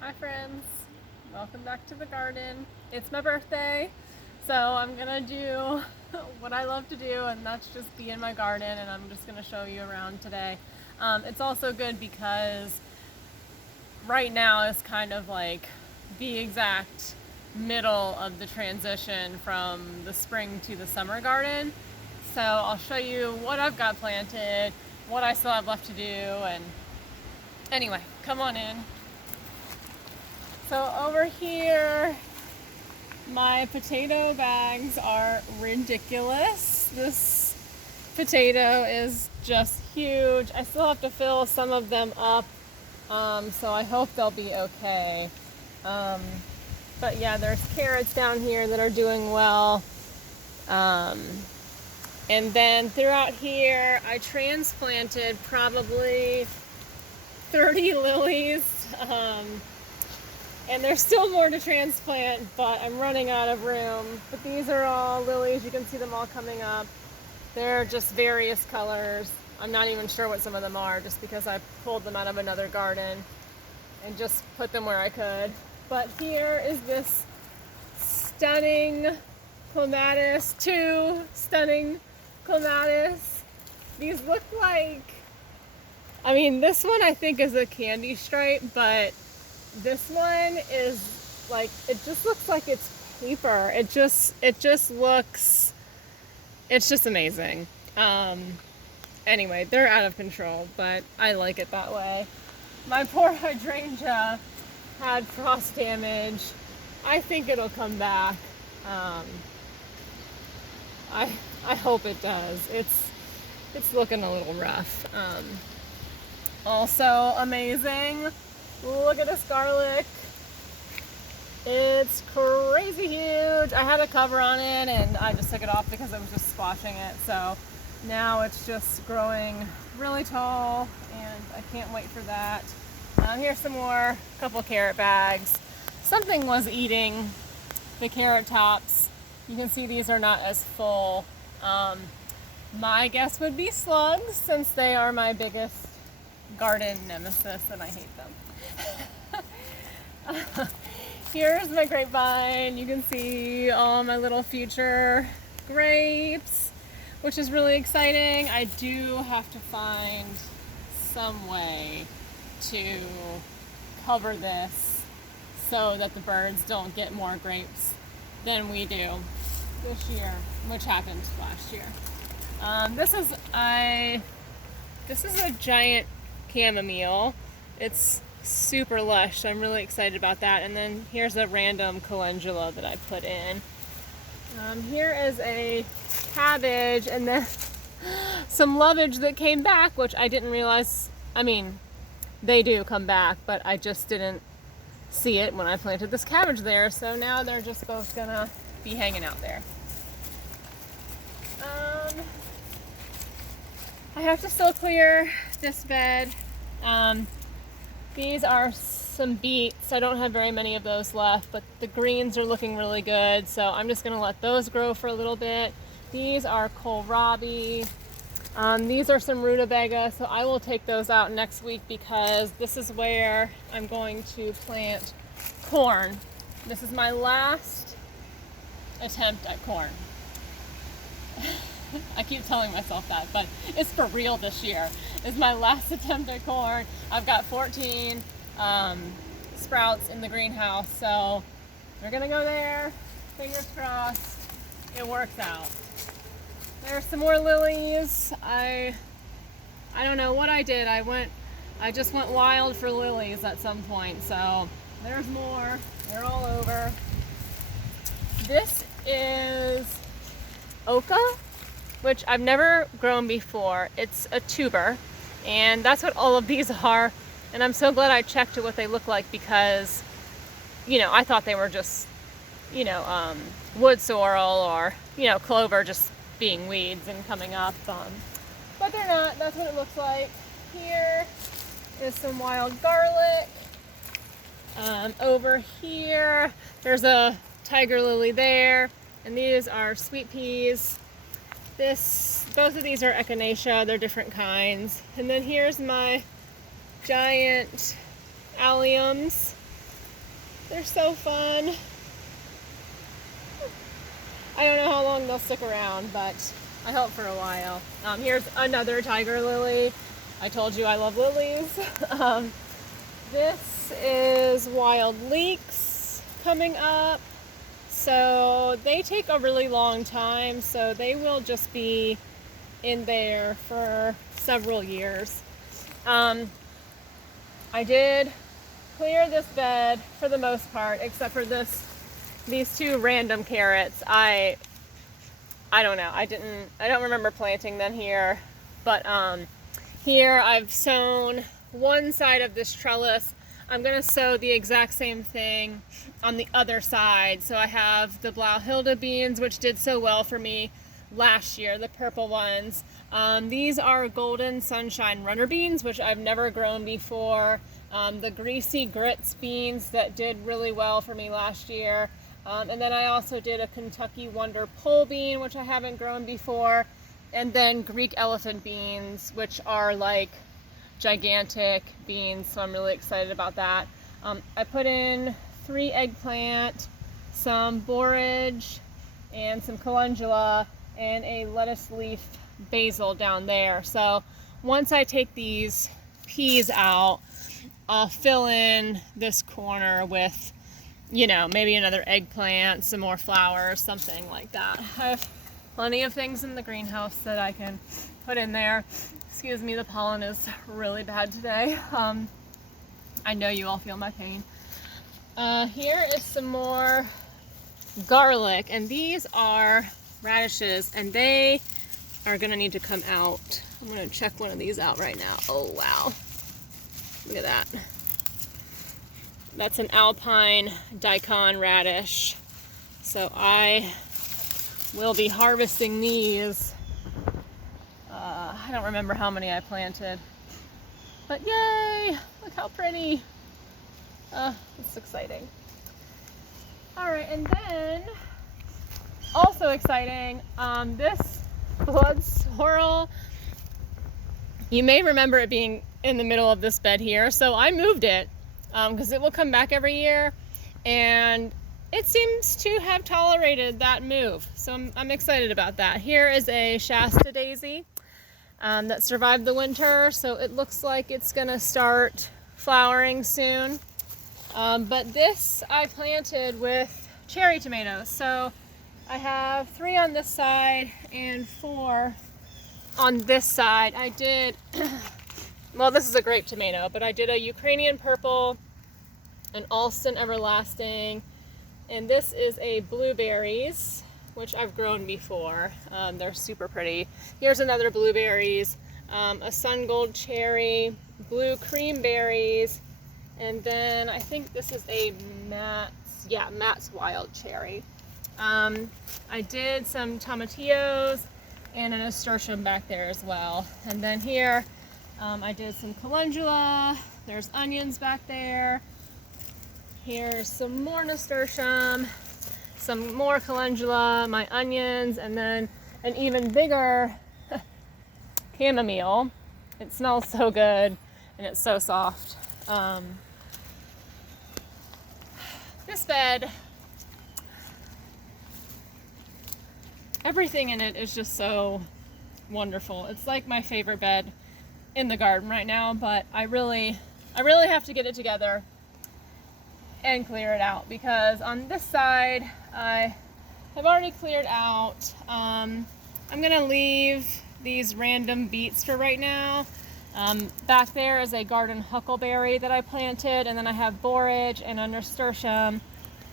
Hi friends, welcome back to the garden. It's my birthday, so I'm gonna do what I love to do, and that's just be in my garden, and I'm just gonna show you around today. It's also good because right now is kind of like the exact middle of the transition from the spring to the summer garden. So I'll show you what I've got planted, what I still have left to do, and anyway, come on in. So over here, my potato bags are ridiculous. This potato is just huge. I still have to fill some of them up, so I hope they'll be okay. But yeah, there's carrots down here that are doing well. And then throughout here, I transplanted probably 30 lilies. And there's still more to transplant, but I'm running out of room. But these are all lilies. You can see them all coming up. They're just various colors. I'm not even sure what some of them are, just because I pulled them out of another garden and just put them where I could. But here is this stunning clematis, two stunning clematis. These look like, this one I think is a candy stripe, but this one is like, it just looks like it's paper. It just looks, it's just amazing. Anyway, they're out of control, but I like it that way. My poor hydrangea had frost damage. I think it'll come back. I hope it does. It's looking a little rough. Also amazing. Look at this garlic. It's crazy huge. I had a cover on it and I just took it off because I was just squashing it. So now it's just growing really tall and I can't wait for that. Here's some more, couple carrot bags. Something was eating the carrot tops. You can see these are not as full. My guess would be slugs, since they are my biggest garden nemesis and I hate them. Here's my grapevine. You can see all my little future grapes, which is really exciting. I do have to find some way to cover this so that the birds don't get more grapes than we do this year, which happened last year. This is a giant chamomile. It's super lush, so I'm really excited about that. And then here's a random calendula that I put in. Here is a cabbage, and then some lovage that came back, which I didn't realize. They do come back, but I just didn't see it when I planted this cabbage there. So now they're just both gonna be hanging out there. I have to still clear this bed. These are some beets. I don't have very many of those left, but the greens are looking really good, so I'm just gonna let those grow for a little bit. These are kohlrabi. These are some rutabaga, so I will take those out next week because this is where I'm going to plant corn. This is my last attempt at corn. I keep telling myself that, but it's for real this year. It's my last attempt at corn. I've got 14 sprouts in the greenhouse, so we're gonna go there. Fingers crossed it works out. There's some more lilies. I don't know what I did. I just went wild for lilies at some point, so there's more. They're all over. This is oca, which I've never grown before. It's a tuber, and that's what all of these are. And I'm so glad I checked what they look like because, I thought they were just, wood sorrel or, clover just being weeds and coming up. But they're not. That's what it looks like. Here is some wild garlic. Over here, there's a tiger lily there, and these are sweet peas. Both of these are echinacea. They're different kinds. And then here's my giant alliums. They're so fun. I don't know how long they'll stick around, but I hope for a while. Here's another tiger lily. I told you I love lilies. This is wild leeks coming up. So they take a really long time, so they will just be in there for several years. I did clear this bed for the most part, except for these two random carrots. I don't know. I don't remember planting them here, but here I've sown one side of this trellis. I'm gonna sow the exact same thing on the other side. So I have the Blauhilde beans, which did so well for me last year, the purple ones. These are golden sunshine runner beans, which I've never grown before. The greasy grits beans that did really well for me last year. And then I also did a Kentucky Wonder pole bean, which I haven't grown before. And then Greek elephant beans, which are like gigantic beans, so I'm really excited about that. I put in 3 eggplant, some borage, and some calendula, and a lettuce leaf basil down there. So once I take these peas out, I'll fill in this corner with, you know, maybe another eggplant, some more flowers, something like that. I have plenty of things in the greenhouse that I can put in there. Excuse me, the pollen is really bad today. I know you all feel my pain. Here is some more garlic, and these are radishes, and they are gonna need to come out. I'm gonna check one of these out right now. Oh wow, look at that. That's an alpine daikon radish. So I will be harvesting these. I don't remember how many I planted, but yay, look how pretty. It's exciting. All right, and then also exciting, this blood sorrel, you may remember it being in the middle of this bed here, so I moved it because it will come back every year, and it seems to have tolerated that move, so I'm excited about that. Here is a Shasta Daisy that survived the winter, so it looks like it's gonna start flowering soon. But this I planted with cherry tomatoes, so I have 3 on this side and 4 on this side. I did, well, this is a grape tomato, but I did a Ukrainian purple, an Alston everlasting, and this is a blueberries, which I've grown before. They're super pretty. Here's another blueberries, a sun gold cherry, blue cream berries, and then I think this is a Matt's wild cherry. I did some tomatillos and a nasturtium back there as well. And then here, I did some calendula. There's onions back there. Here's some more nasturtium, some more calendula, my onions, and then an even bigger chamomile. It smells so good and it's so soft. This bed, everything in it is just so wonderful. It's like my favorite bed in the garden right now, but I really have to get it together and clear it out, because on this side I have already cleared out. I'm gonna leave these random beets for right now. Back there is a garden huckleberry that I planted, and then I have borage and a nasturtium.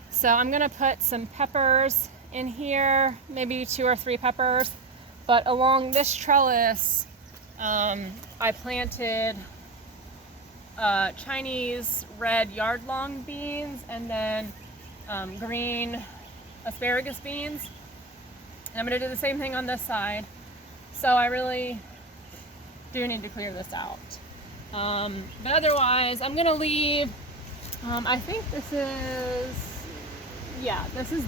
So I'm gonna put some peppers in here, maybe 2 or 3 peppers. But along this trellis, I planted Chinese red yard-long beans, and then green asparagus beans. And I'm gonna do the same thing on this side. So I really do need to clear this out. But otherwise, I'm gonna leave, I think this is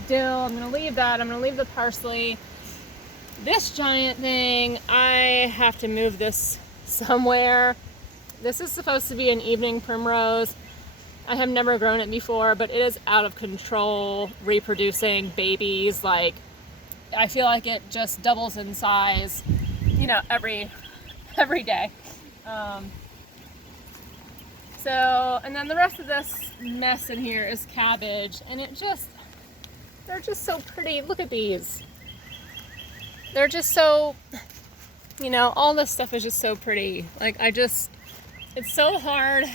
dill. I'm gonna leave that. I'm gonna leave the parsley. This giant thing, I have to move this somewhere. This is supposed to be an evening primrose. I have never grown it before, but it is out of control, reproducing babies. Like, I feel like it just doubles in size, you know, every day. And then the rest of this mess in here is cabbage, and they're just so pretty. Look at these. They're just so, you know, all this stuff is just so pretty. Like, it's so hard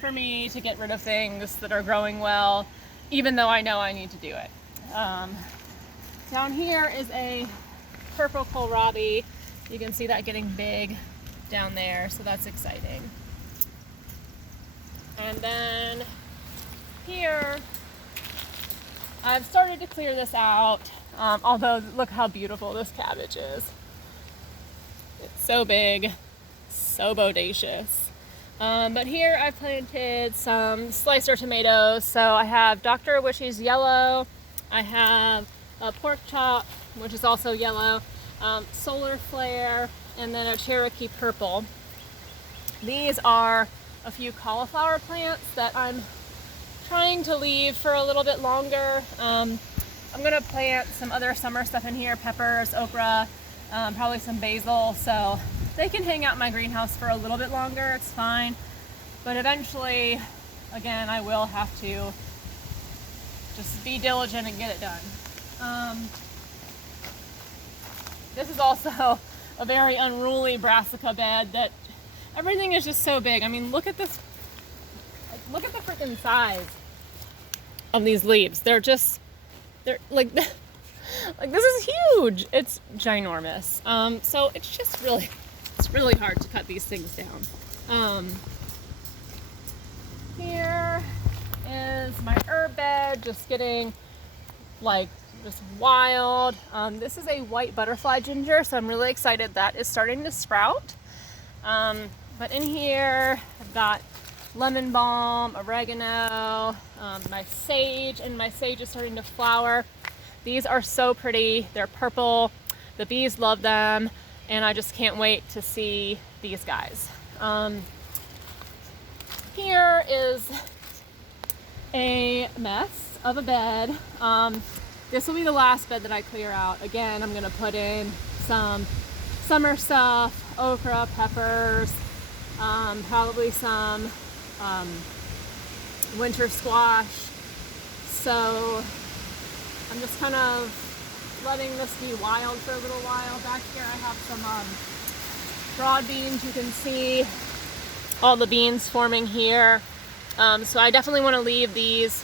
for me to get rid of things that are growing well, even though I know I need to do it. Down here is a purple kohlrabi. You can see that getting big down there, so that's exciting. And then here, I've started to clear this out, although look how beautiful this cabbage is. It's so big, so bodacious. But here I planted some slicer tomatoes. So I have Dr. Wishy's yellow, I have a pork chop, which is also yellow, solar flare, and then a Cherokee purple. These are a few cauliflower plants that I'm trying to leave for a little bit longer. I'm gonna plant some other summer stuff in here, peppers, okra, probably some basil, so they can hang out in my greenhouse for a little bit longer. It's fine, but eventually, again, I will have to just be diligent and get it done. This is also a very unruly Brassica bed that everything is just so big. I mean, look at this. Look at the freaking size of these leaves. They're like, this is huge. It's ginormous. So it's really hard to cut these things down. Here is my herb bed, just getting like just wild. This is a white butterfly ginger, so I'm really excited that is starting to sprout. But in here, I've got lemon balm, oregano, my sage, and my sage is starting to flower. These are so pretty. They're purple. The bees love them, and I just can't wait to see these guys. Here is a mess of a bed. This will be the last bed that I clear out. Again, I'm gonna put in some summer stuff, okra, peppers, probably some winter squash. So I'm just kind of letting this be wild for a little while. Back here I have some broad beans. You can see all the beans forming here. So I definitely want to leave these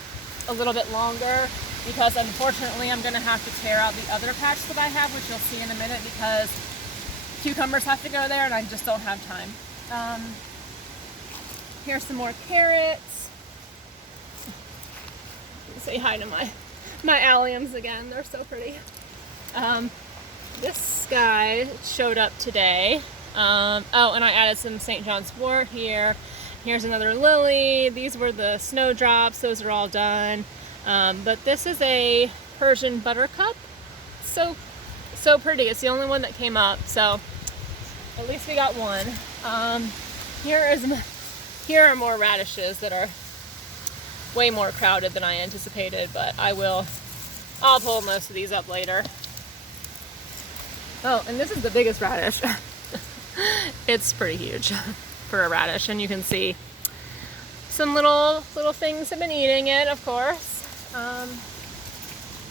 a little bit longer, because unfortunately I'm going to have to tear out the other patch that I have, which you'll see in a minute, because cucumbers have to go there and I just don't have time. Here's some more carrots. Say hi to my alliums again. They're so pretty. This guy showed up today. Oh, and I added some St. John's wort here. Here's another lily. These were the snowdrops. Those are all done. But this is a Persian Buttercup. So pretty. It's the only one that came up. So at least we got one. Here are more radishes that are way more crowded than I anticipated, but I'll pull most of these up later. Oh, and this is the biggest radish. It's pretty huge for a radish, and you can see some little things have been eating it, of course.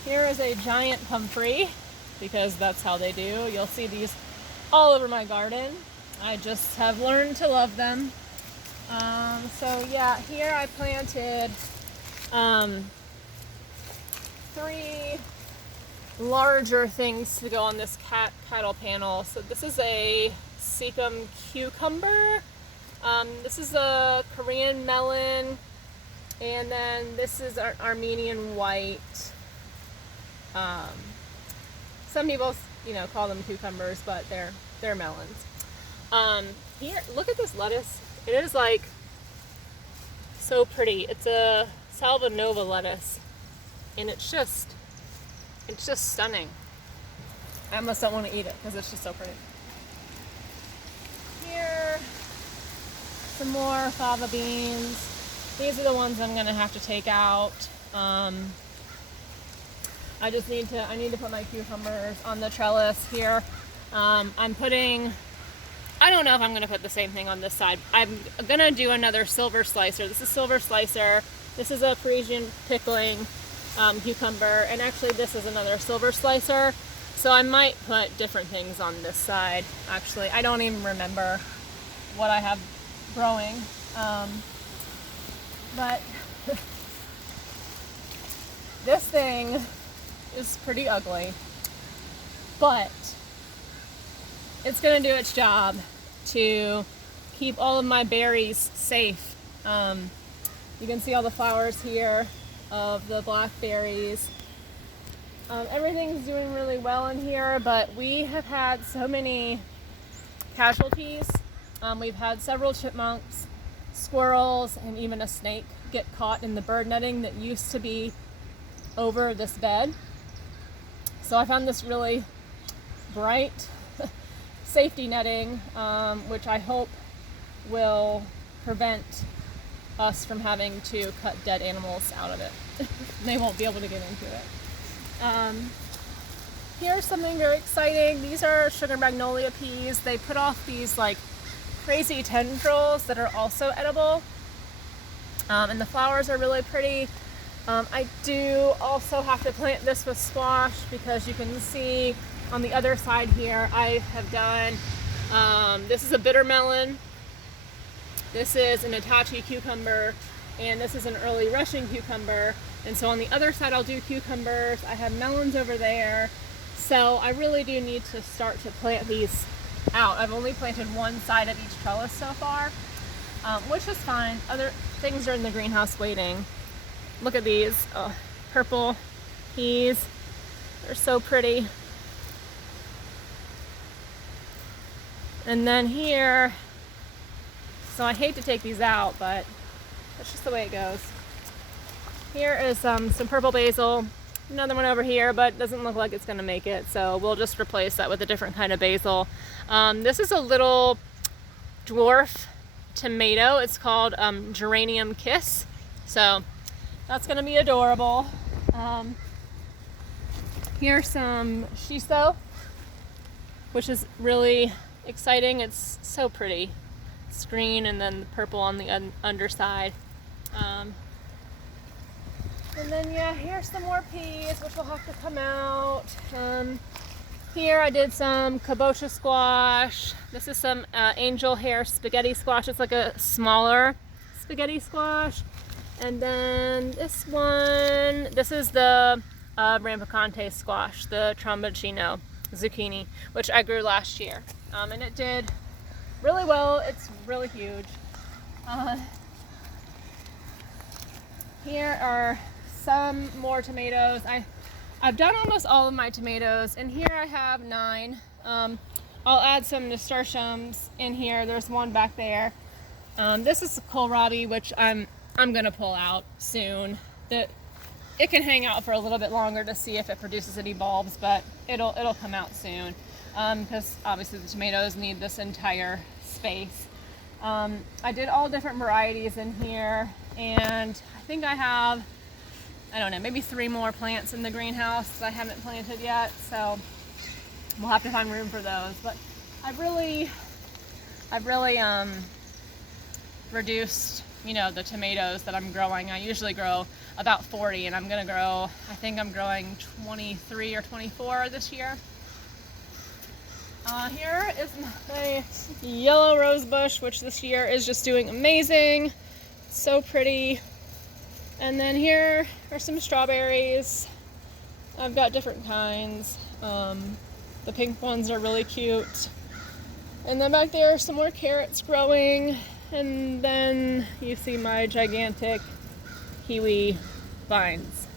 Here is a giant comfrey, because that's how they do. You'll see these all over my garden. I just have learned to love them. So yeah, here I planted 3 larger things to go on this cattle panel. So this is a Seacom cucumber. This is a Korean melon, and then this is our Armenian white. Some people, call them cucumbers, but they're melons. Here, look at this lettuce. It is like so pretty. It's a Salvanova lettuce, and it's just stunning. I almost don't want to eat it because it's just so pretty. Here, some more fava beans. These are the ones I'm gonna have to take out. I need to put my cucumbers on the trellis here. I don't know if I'm going to put the same thing on this side. I'm going to do another silver slicer. This is silver slicer. This is a Parisian pickling cucumber. And actually this is another silver slicer. So I might put different things on this side. Actually, I don't even remember what I have growing. But this thing is pretty ugly. But it's going to do its job to keep all of my berries safe. You can see all the flowers here of the blackberries. Everything's doing really well in here, but we have had so many casualties. We've had several chipmunks, squirrels, and even a snake get caught in the bird netting that used to be over this bed. So I found this really bright safety netting, which I hope will prevent us from having to cut dead animals out of it. They won't be able to get into it. Here's something very exciting. These are sugar magnolia peas. They put off these like crazy tendrils that are also edible. And the flowers are really pretty. I do also have to plant this with squash because you can see on the other side here I have done, this is a bitter melon, this is an Itachi cucumber, and this is an early Russian cucumber. And so on the other side I'll do cucumbers. I have melons over there. So I really do need to start to plant these out. I've only planted one side of each trellis so far, which is fine. Other things are in the greenhouse waiting. Look at these purple peas. They're so pretty. And then here, so I hate to take these out, but that's just the way it goes. Here is some purple basil. Another one over here, but doesn't look like it's gonna make it, so we'll just replace that with a different kind of basil. This is a little dwarf tomato. It's called Geranium Kiss. So that's gonna be adorable. Here's some shiso, which is really exciting. It's so pretty. It's green and then the purple on the underside. And then yeah, here's some more peas, which will have to come out. Here I did some kabocha squash. This is some angel hair spaghetti squash. It's like a smaller spaghetti squash. And then this one, this is the rampicante squash, the tromboncino zucchini, which I grew last year. And it did really well. It's really huge. Here are some more tomatoes. I've done almost all of my tomatoes, and here I have 9. I'll add some nasturtiums in here. There's one back there. This is kohlrabi, which I'm gonna pull out soon. It can hang out for a little bit longer to see if it produces any bulbs, but it'll come out soon, because obviously the tomatoes need this entire space. I did all different varieties in here, and I think I have, I don't know, maybe 3 more plants in the greenhouse that I haven't planted yet, so we'll have to find room for those. But I've really reduced, the tomatoes that I'm growing. I usually grow about 40, and I think I'm growing 23 or 24 this year. Here is my yellow rose bush, which this year is just doing amazing. So pretty. And then here are some strawberries. I've got different kinds. The pink ones are really cute. And then back there are some more carrots growing. And then you see my gigantic kiwi vines.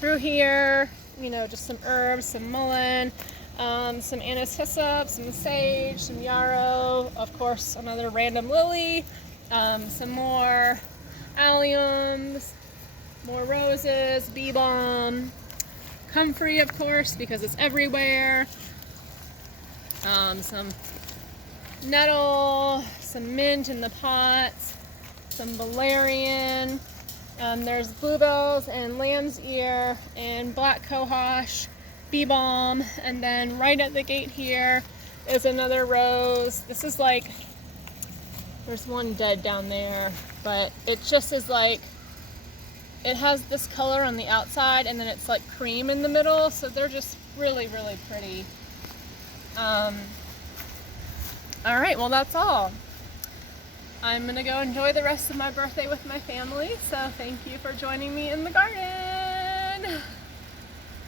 Through here, just some herbs, some mullein, some anise hyssop, some sage, some yarrow, of course another random lily, some more alliums, more roses, bee balm, comfrey, of course, because it's everywhere, some nettle, some mint in the pots, some valerian. There's bluebells and lamb's ear and black cohosh, bee balm, and then right at the gate here is another rose. This is like, there's one dead down there, but it just is like, it has this color on the outside and then it's like cream in the middle, so they're just really, really pretty. All right, well that's all. I'm gonna go enjoy the rest of my birthday with my family, so thank you for joining me in the garden.